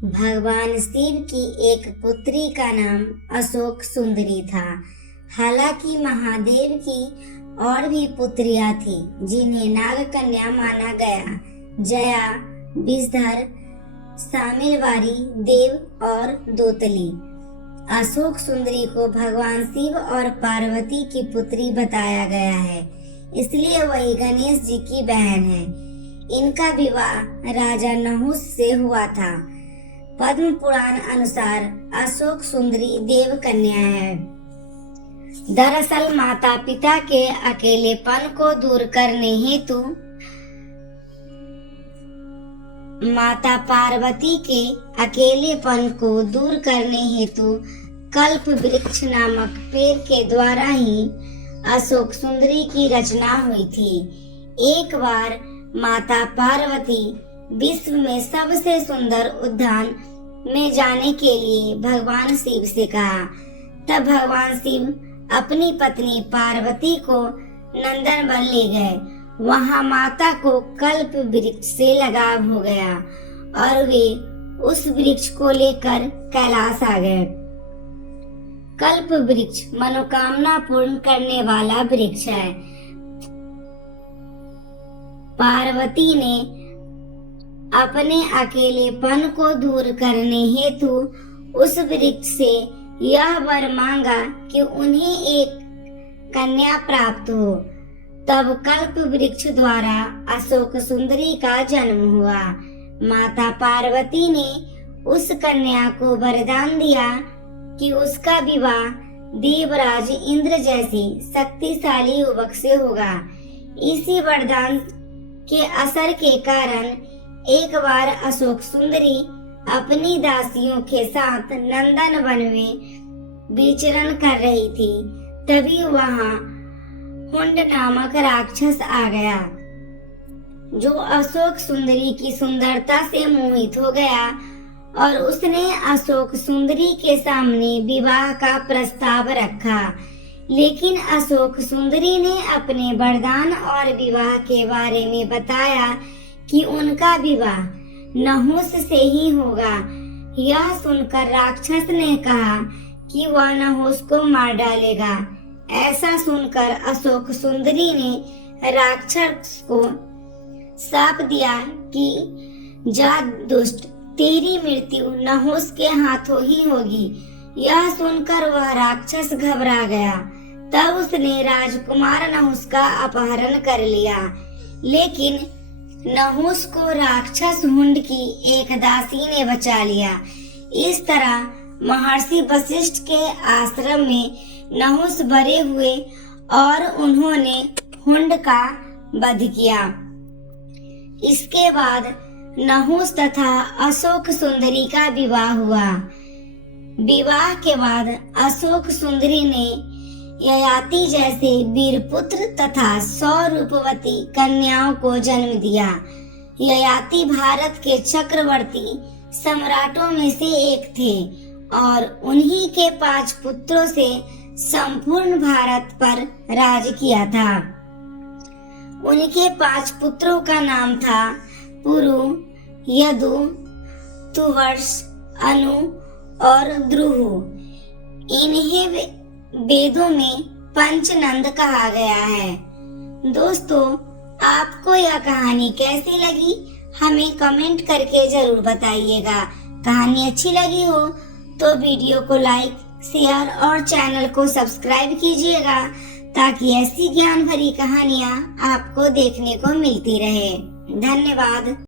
भगवान शिव की एक पुत्री का नाम अशोक सुंदरी था। हालांकि महादेव की और भी पुत्रियां थी जिन्हें नाग कन्या माना गया। जया, विषधर, सामिलवारी, देव और दोतली। अशोक सुंदरी को भगवान शिव और पार्वती की पुत्री बताया गया है, इसलिए वही गणेश जी की बहन है। इनका विवाह राजा नहुस से हुआ था। पद्म पुराण अनुसार अशोक सुंदरी देव कन्या है। दरअसल माता पिता के अकेलेपन को दूर करने हेतु माता पार्वती के अकेलेपन को दूर करने हेतु कल्प वृक्ष नामक पेड़ के द्वारा ही अशोक सुंदरी की रचना हुई थी। एक बार माता पार्वती विश्व में सबसे सुंदर उद्यान में जाने के लिए भगवान शिव से कहा। तब भगवान शिव अपनी पत्नी पार्वती को नंदनवन ले गए। वहां माता को कल्प वृक्ष से लगाव हो गया और वे उस वृक्ष को लेकर कैलाश आ गए। कल्प वृक्ष मनोकामना पूर्ण करने वाला वृक्ष है। पार्वती ने अपने अकेलेपन को दूर करने हेतु उस वृक्ष से यह वर मांगा कि उन्हें एक कन्या प्राप्त हो। तब कल्प वृक्ष द्वारा अशोक सुंदरी का जन्म हुआ। माता पार्वती ने उस कन्या को वरदान दिया कि उसका विवाह देवराज इंद्र जैसे शक्तिशाली युवक से होगा। इसी वरदान के असर के कारण एक बार अशोक सुंदरी अपनी दासियों के साथ नंदनवन में विचरण कर रही थी। तभी वहां हुंड नामक राक्षस आ गया, जो अशोक सुंदरी की सुंदरता से मोहित हो गया और उसने अशोक सुंदरी के सामने विवाह का प्रस्ताव रखा। लेकिन अशोक सुंदरी ने अपने वरदान और विवाह के बारे में बताया कि उनका विवाह नहुस से ही होगा। यह सुनकर राक्षस ने कहा कि वह नहुस को मार डालेगा। ऐसा सुनकर अशोक सुंदरी ने राक्षस को शाप दिया कि जा दुष्ट, तेरी मृत्यु नहुस के हाथों ही होगी। यह सुनकर वह राक्षस घबरा गया। तब उसने राजकुमार नहुस का अपहरण कर लिया। लेकिन नहुस को राक्षस हुंड की एक दासी ने बचा लिया। इस तरह महर्षि वशिष्ठ के आश्रम में नहुस बड़े हुए और उन्होंने हुंड का वध किया। इसके बाद नहुस तथा अशोक सुंदरी का विवाह हुआ। विवाह के बाद अशोक सुंदरी ने ययाति जैसे वीरपुत्र तथा 100 रूपवती कन्याओं को जन्म दिया। ययाति भारत के चक्रवर्ती सम्राटों में से एक थे और उन्हीं के 5 पुत्रों से संपूर्ण भारत पर राज किया था। उनके 5 पुत्रों का नाम था पुरु, यदु, तुवर्ष, अनु और द्रुहु। इन्हें वेदों में पंचनंद कहा गया है। दोस्तों, आपको यह कहानी कैसी लगी हमें कमेंट करके जरूर बताइएगा। कहानी अच्छी लगी हो तो वीडियो को लाइक, शेयर और चैनल को सब्सक्राइब कीजिएगा ताकि ऐसी ज्ञान भरी कहानियाँ आपको देखने को मिलती रहे। धन्यवाद।